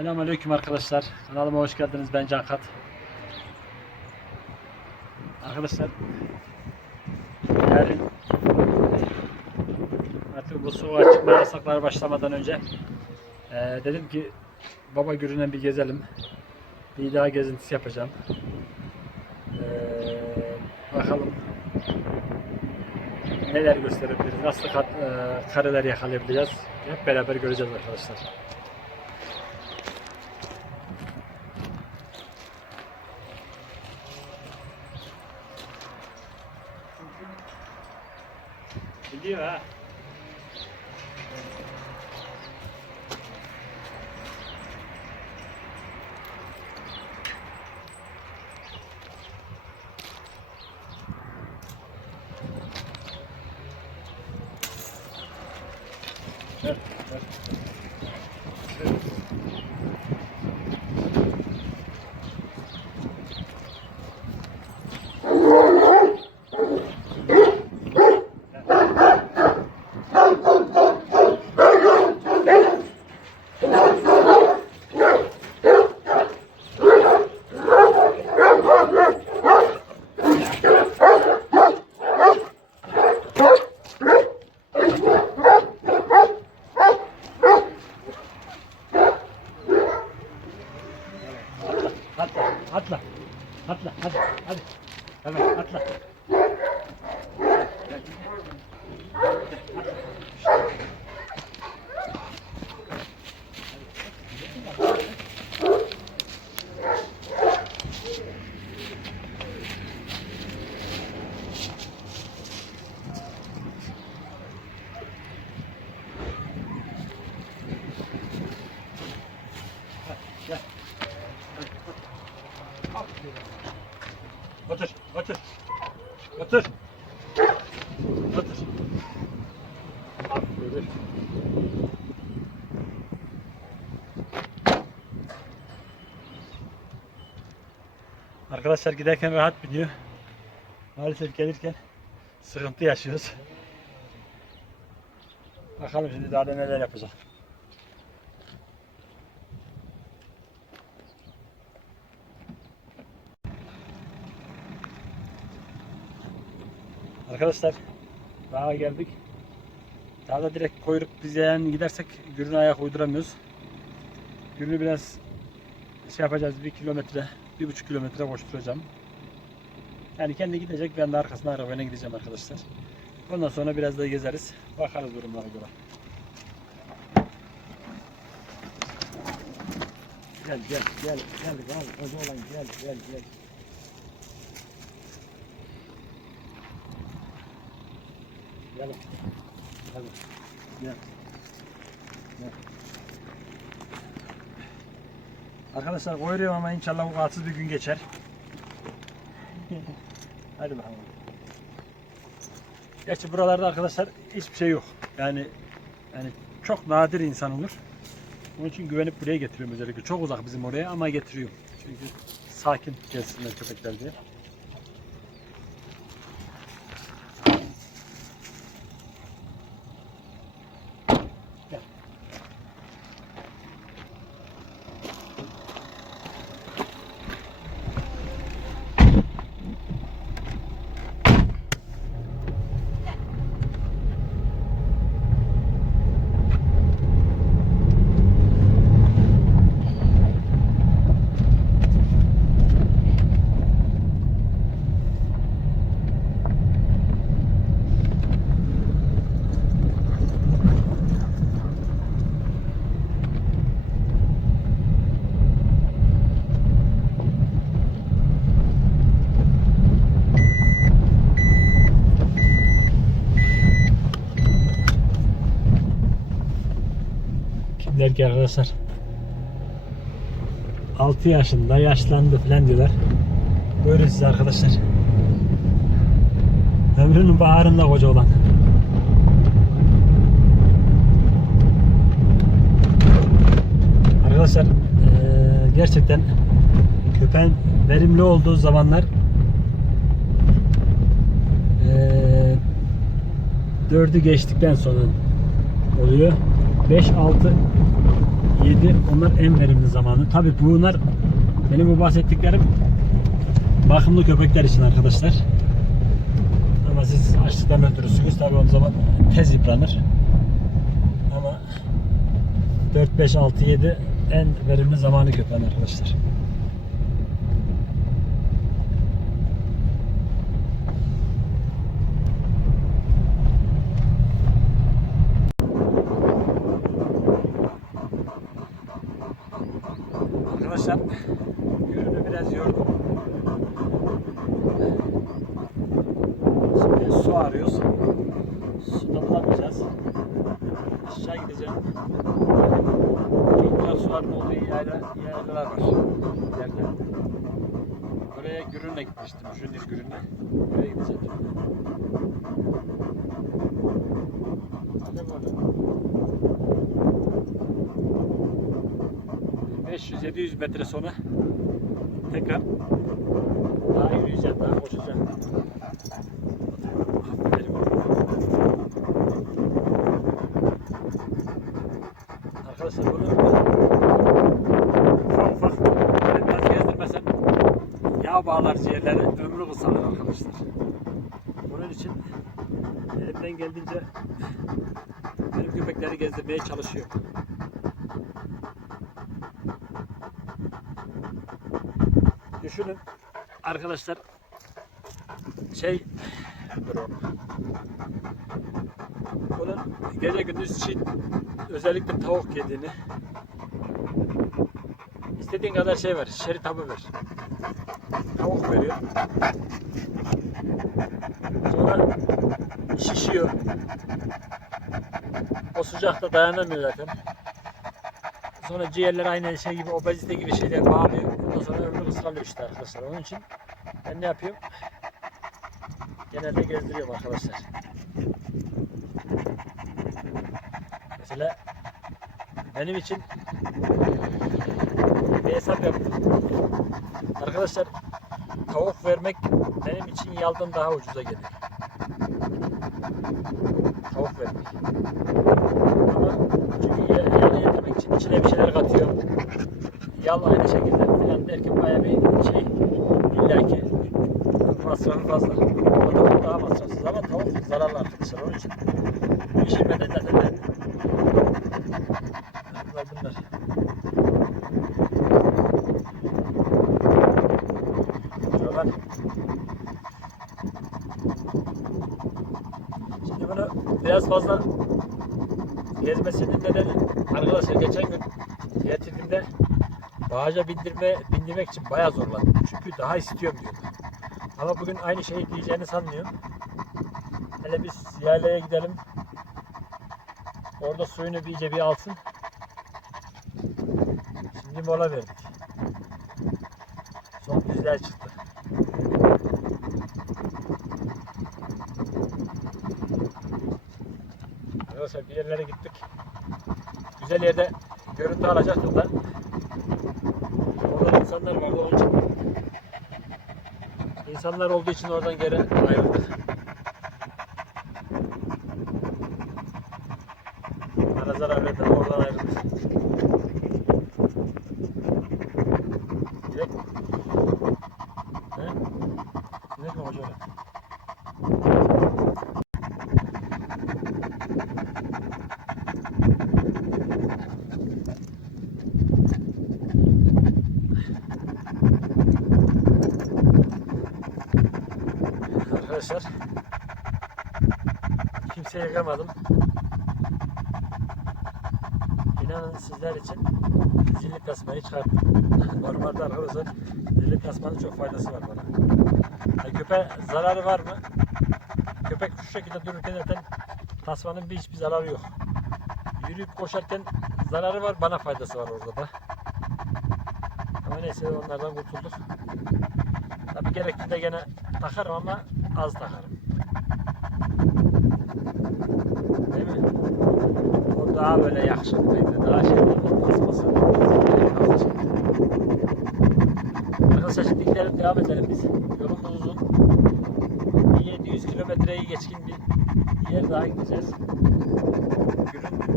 Selamünaleyküm arkadaşlar. Kanalıma hoş geldiniz. Ben Cankat. Arkadaşlar yarın artık bu soğuğa çıkma yasakları başlamadan önce eee, dedim ki baba gürüne bir gezelim. Bir daha gezintisi yapacağım. Eee, bakalım neler gösterebiliriz, nasıl kat, eee, kareler yakalayabileceğiz. Hep beraber göreceğiz arkadaşlar. Gidiyor ha. Ver, ver. Atla, atla. Atla, hadi, hadi. Tamam, atla. Gel. Arkadaşlar giderken rahat biniyor. Maalesef gelirken sıkıntı yaşıyoruz. Bakalım şimdi daha da neler yapacak. Arkadaşlar dağa geldik. Dağda direkt koyup yani gidersek Gürün'e ayak uyduramıyoruz. Gürün'ü biraz şey yapacağız bir kilometre, bir buçuk kilometre koşturacağım. Yani kendi gidecek ben de arkasına arabayla gideceğim arkadaşlar. Ondan sonra biraz da gezeriz. Bakarız durumlara göre. Gel gel gel gel gel koca olan gel gel gel. Gel. Gel. Gel. Gel. Arkadaşlar koyuyorum ama inşallah bu rahatsız bir gün geçer. Hadi bakalım. Gerçi buralarda arkadaşlar hiçbir şey yok. Yani yani çok nadir insan olur. Onun için güvenip buraya getiriyorum özellikle. Çok uzak bizim oraya ama getiriyorum. Çünkü sakin gelsinler köpekler diye. Ki arkadaşlar 6 yaşında yaşlandı falan diyorlar. Buyurun size arkadaşlar. Ömrünün baharında koca olan. Arkadaşlar eee, gerçekten köpeğin verimli olduğu zamanlar eee dördü geçtikten sonra oluyor. 5 6 7 onlar en verimli zamanı. Tabi bunlar benim bu bahsettiklerim bakımlı köpekler için arkadaşlar. Ama siz açlıktan öldürürsünüz. Tabi o zaman tez yıpranır. Ama 4, 5, 6, 7 en verimli zamanı köpeğin arkadaşlar. Arkadaşlar ürünü biraz yordum. Şimdi su arıyoruz. Suda bulamayacağız. Aşağı gideceğim. Çok güzel suların olduğu yayla, yaylalar var. Yerde. Oraya Gürün'le gitmiştim. Junior Gürün'le. Oraya gideceğim. Hadi bakalım. 500-700 metre sonra tekrar daha yürüyeceğim, daha koşacağım. Arkadaşlar bunu ufak ufak böyle biraz gezdirmesem yağ bağlar ciğerlere ömrü kısalır arkadaşlar. Bunun için elimden geldiğince benim köpekleri gezdirmeye çalışıyorum. Düşünün arkadaşlar şey bunun gece gündüz çiğ özellikle tavuk yediğini istediğin kadar şey ver şerit hapı ver. Tavuk veriyor. Sonra şişiyor. O sıcakta dayanamıyor zaten. Sonra ciğerler aynı şey gibi obezite gibi şeyler bağlıyor. Ondan sonra ömrü kısalıyor işte arkadaşlar. Onun için ben ne yapıyorum? Genelde gezdiriyorum arkadaşlar. Mesela benim için bir hesap yaptım. Arkadaşlar tavuk vermek benim için yaldan daha ucuza gelir. Tavuk vermek. Ama çünkü ya- yalı yedirmek için içine bir şeyler katıyor. Yal aynı şekilde filan derken baya bir şey illaki masrafı fazla. Ama tavuk daha masrafsız ama tavuk zararlı arkadaşlar onun için. Pişirmede zaten de bunlar bunlar. Şuralar. Şimdi bunu biraz fazla gezmesinin nedeni arkadaşlar geçen gün getirdiğimde bağaca bindirme, bindirmek için bayağı zorladım. Çünkü daha istiyorum diyordu. Ama bugün aynı şeyi diyeceğini sanmıyorum. Hele biz yaylaya gidelim. Orada suyunu iyice bir alsın. Şimdi mola verdik. Güzel yerde görüntü alacaktık da. Orada insanlar vardı onun için. İnsanlar olduğu için oradan geri ayrıldık. Bana zarar verdi oradan ayrıldık. Direkt. He? Direkt mi hocam? Arkadaşlar kimseye yıkamadım. İnanın sizler için zilli tasmayı çıkarttım. Normalde arkadaşlar zilli tasmanın çok faydası var bana. Yani köpeğe zararı var mı? Köpek şu şekilde dururken zaten tasmanın bir hiçbir zararı yok. Yürüyüp koşarken zararı var, bana faydası var orada da. Ama neyse onlardan kurtulduk. Tabi gerektiğinde gene takarım ama az takarım. Değil mi? O daha böyle yakışıklıydı. Daha şey tasması. Arkadaşlar şimdi gidelim devam edelim biz. Yolumuz uzun. Bir 700 kilometreyi geçkin bir yer daha gideceğiz.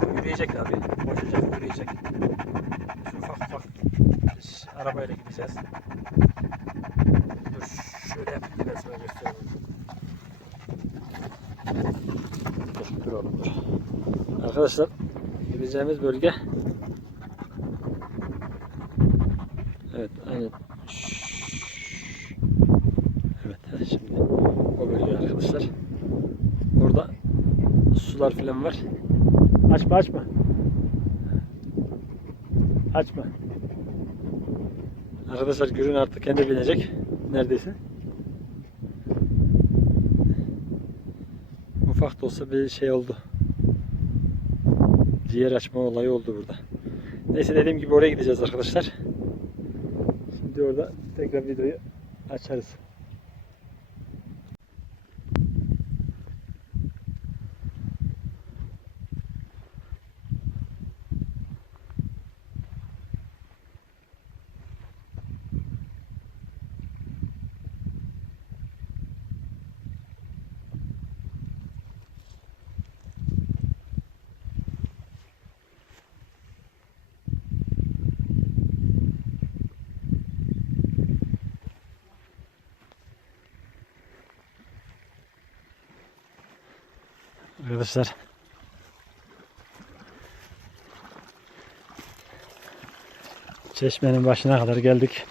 Günün yürüyecek abi. Koşacak, yürüyecek. arabayla gideceğiz. Dur şöyle yapayım da sana göstereyim. Dur, dur oğlum dur. Arkadaşlar gideceğimiz bölge. Evet aynen. Evet şimdi o bölge arkadaşlar. Orada sular filan var. Açma açma. Açma. Arkadaşlar Gürün artık kendi binecek. Neredeyse. Ufak da olsa bir şey oldu ciğer açma olayı oldu burada. Neyse dediğim gibi oraya gideceğiz arkadaşlar. Şimdi orada tekrar videoyu açarız. Arkadaşlar Çeşmenin başına kadar geldik.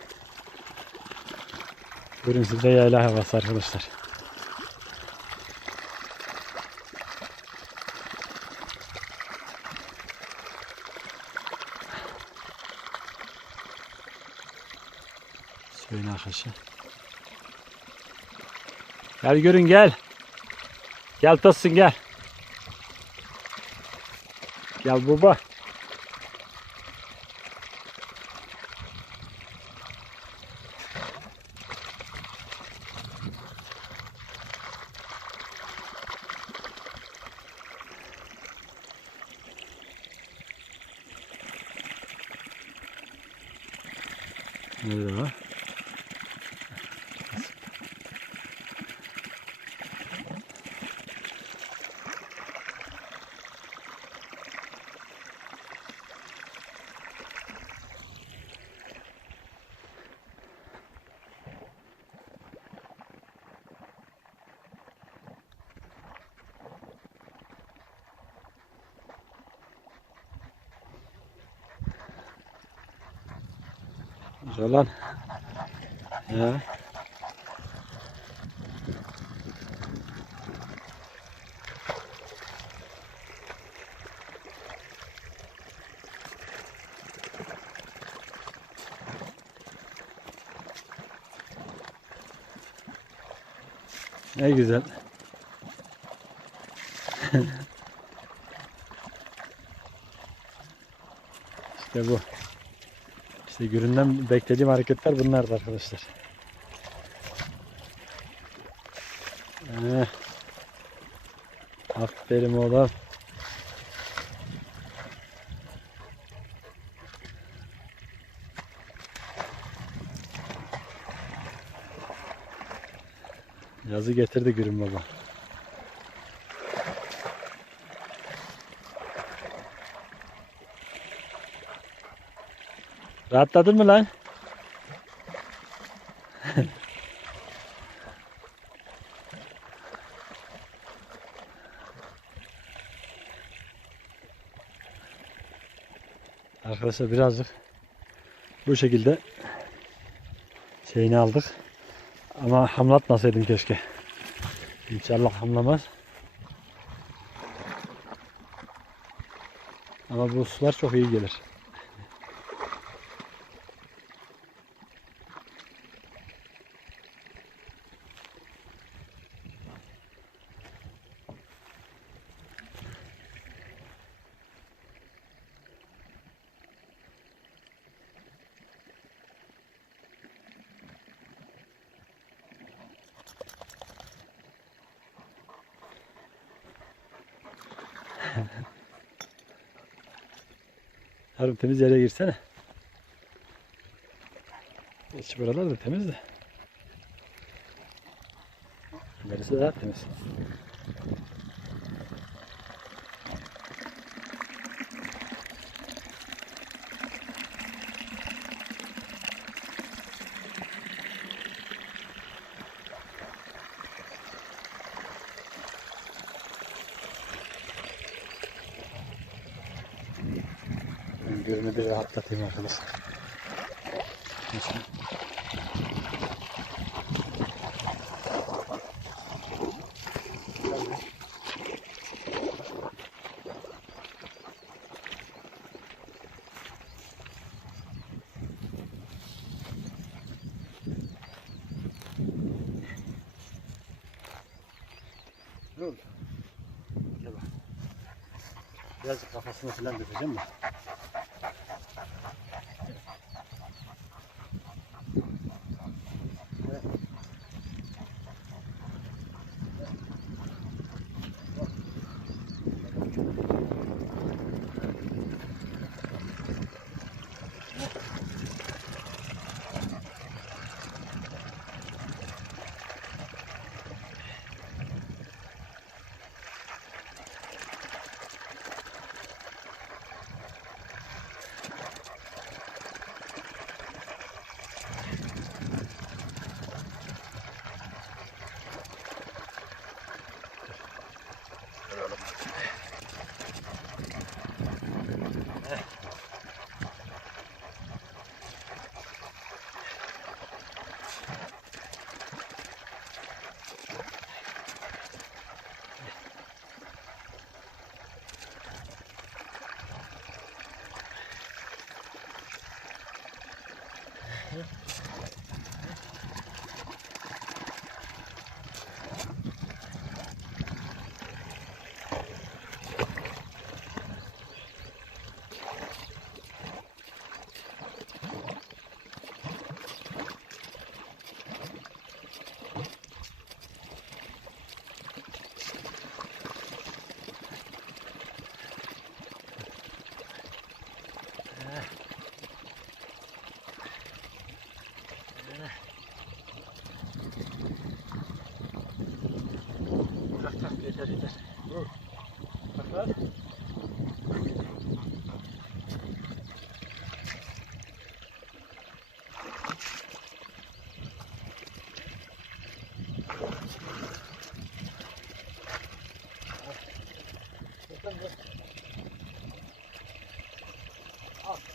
Bugün sizde yayla havası arkadaşlar. Suyun akışı. Gel görün gel. Gel Tosun gel. Gel baba. Nerede var? Güzel lan. Ya. Ne güzel. işte bu. İşte göründen beklediğim hareketler bunlardı arkadaşlar. Eh. Aferin oğlum. Yazı getirdi Gürün baba. Rahatladın mı lan? Arkadaşlar birazcık bu şekilde şeyini aldık. Ama hamlatmasaydım keşke. İnşallah hamlamaz. Ama bu sular çok iyi gelir. Harun temiz yere girsene. İç buralar da temiz de. Neresi daha temiz. Rahatlatayım arkadaşlar. Nasıl? Dur. Gel bak. Birazcık kafasını falan dökeceğim mi?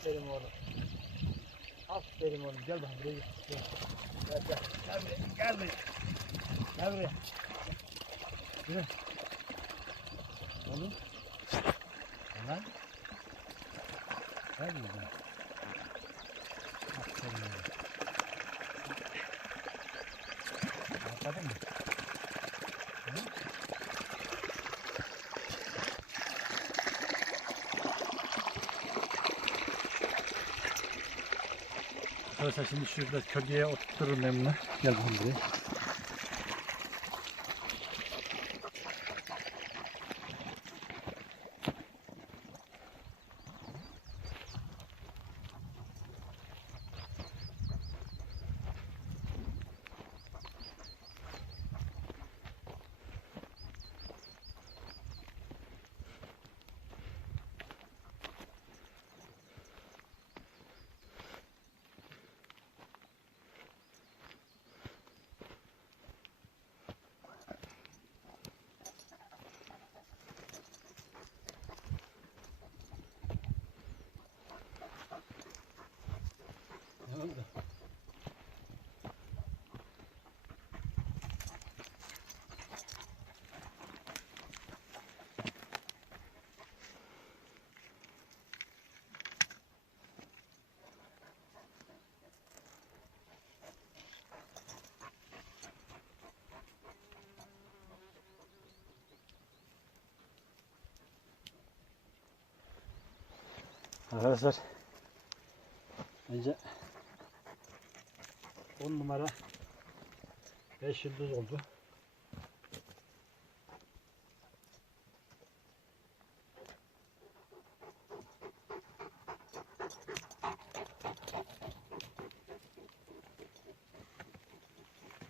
Aferin oğlum. Aferin oğlum. Gel bakalım buraya gel. Gel gel. Gel buraya. Gel buraya. Gel buraya. Yürü. Oğlum. Lan. Gel buraya. Aferin oğlum. Atladın mı? Arkadaşlar şimdi şurada kölgeye oturturum ben bunu. Gel buraya. Arkadaşlar bence 10 numara 5 yıldız oldu.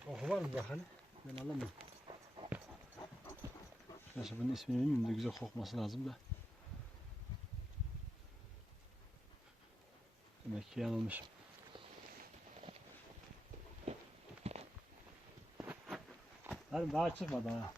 Koku var mı bakalım? Ben alamıyorum. Neyse bunun ismini bilmiyorum da güzel kokması lazım da. Karım daha çıkmadı ha.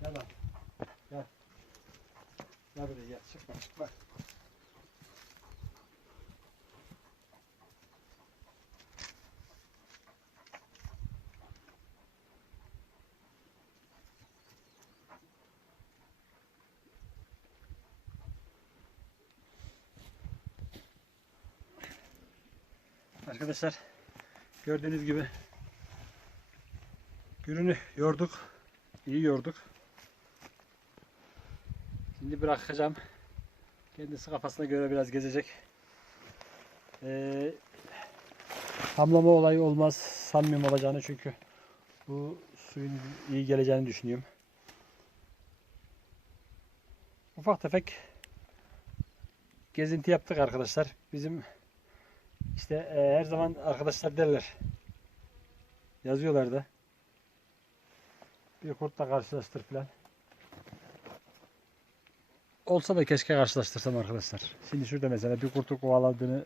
Gel lan. Gel. Gel buraya gel. Çıkma çıkma. Arkadaşlar gördüğünüz gibi Gürünü yorduk. İyi yorduk. Şimdi bırakacağım. Kendisi kafasına göre biraz gezecek. Ee, hamlama olayı olmaz. Sanmıyorum olacağını çünkü bu suyun iyi geleceğini düşünüyorum. Ufak tefek gezinti yaptık arkadaşlar. Bizim işte e, her zaman arkadaşlar derler. Yazıyorlar da. Bir kurtla karşılaştır falan. Olsa da keşke karşılaştırsam arkadaşlar. Şimdi şurada mesela bir kurtu kovaladığını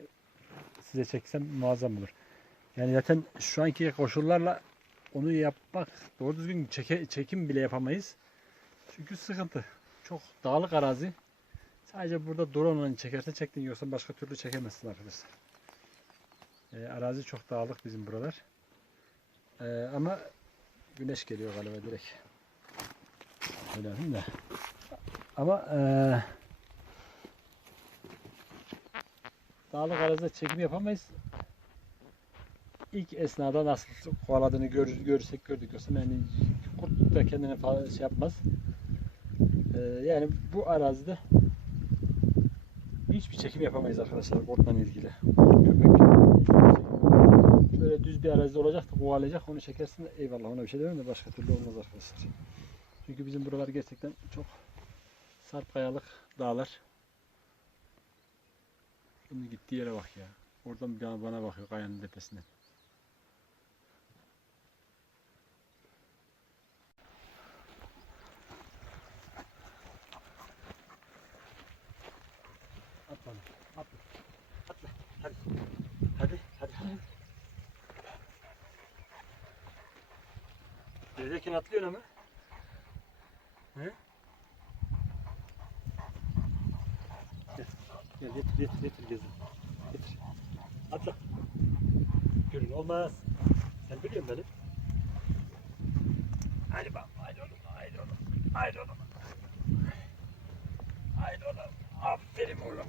size çeksem muazzam olur. Yani zaten şu anki koşullarla onu yapmak doğru düzgün çeke, çekim bile yapamayız. Çünkü sıkıntı. Çok dağlık arazi. Sadece burada drone çekersen çektin yoksa başka türlü çekemezsin arkadaşlar. Ee, arazi çok dağlık bizim buralar. Ee, ama güneş geliyor galiba direkt. Öyle de. Ama eee dağlık arazide çekim yapamayız. İlk esnada nasıl kovaladığını gör, görürsek gördük yani kurt da kendine fazla şey yapmaz. Eee, yani bu arazide hiçbir çekim yapamayız arkadaşlar kurtla ilgili. Şöyle düz bir arazide olacak da kovalayacak onu çekersin de eyvallah ona bir şey demem de başka türlü olmaz arkadaşlar. Çünkü bizim buralar gerçekten çok sarp kayalık dağlar. Şimdi gittiği yere bak ya. Oradan bir bana bakıyor kayanın tepesinden. Atla. Atla. Atla. Hadi. Hadi. Hadi. hadi. Dedeken atlıyor ama. He? Gel. Gel getir getir getir gezin. Getir. Atla. Görün olmaz. Sen biliyor musun beni? Hadi bak. Haydi oğlum. Haydi oğlum. Haydi oğlum. Haydi oğlum. Aferin oğlum.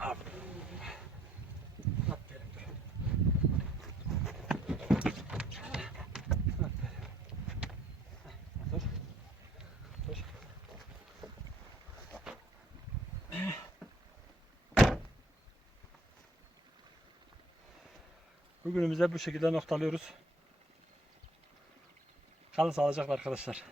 Aferin. Bugünümüzde bu şekilde noktalıyoruz. Kalın sağlıcakla arkadaşlar.